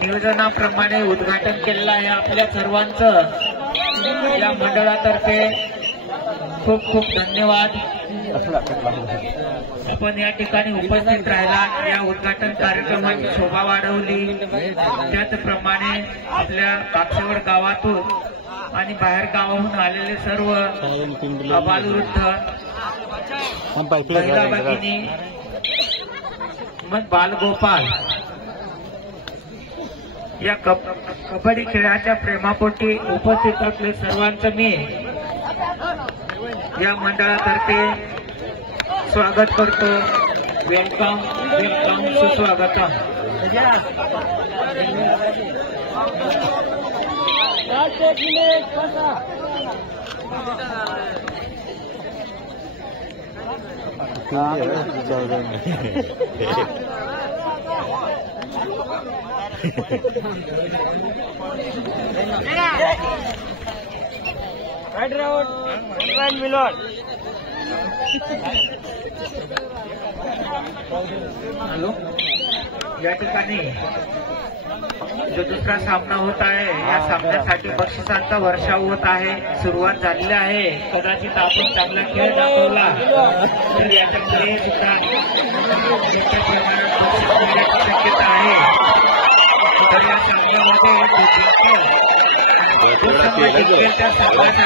नियोजनाप्रमाणे उद्घाटन केलेलं आहे आपल्या सर्वांचं या मंडळातर्फे खूप खूप धन्यवाद। आपण या ठिकाणी उपस्थित राहिला, या उद्घाटन कार्यक्रमाची शोभा वाढवली। त्याचप्रमाणे आपल्या काक्षेवाड गावातून आणि बाहेर गावाहून आलेले सर्व बालवृद्ध महिला भगिनी मग बालगोपाल या कबड्डी खेळाच्या प्रेमापोटी उपस्थित असले सर्वांचं मी या मंडळातर्फे स्वागत करतो। वेलकम वेलकम, सुस्वागतम। हॅलो, या ठिकाणी जो दुसरा सामना होत आहे या सामन्यासाठी बक्षिसांचा वर्षाव होत आहे। सुरुवात झालेली आहे। कदाचित आपण चांगला खेळ दाखवला तर याच्यापुढे सुद्धा शक्यता आहे। तर या सामन्यामध्ये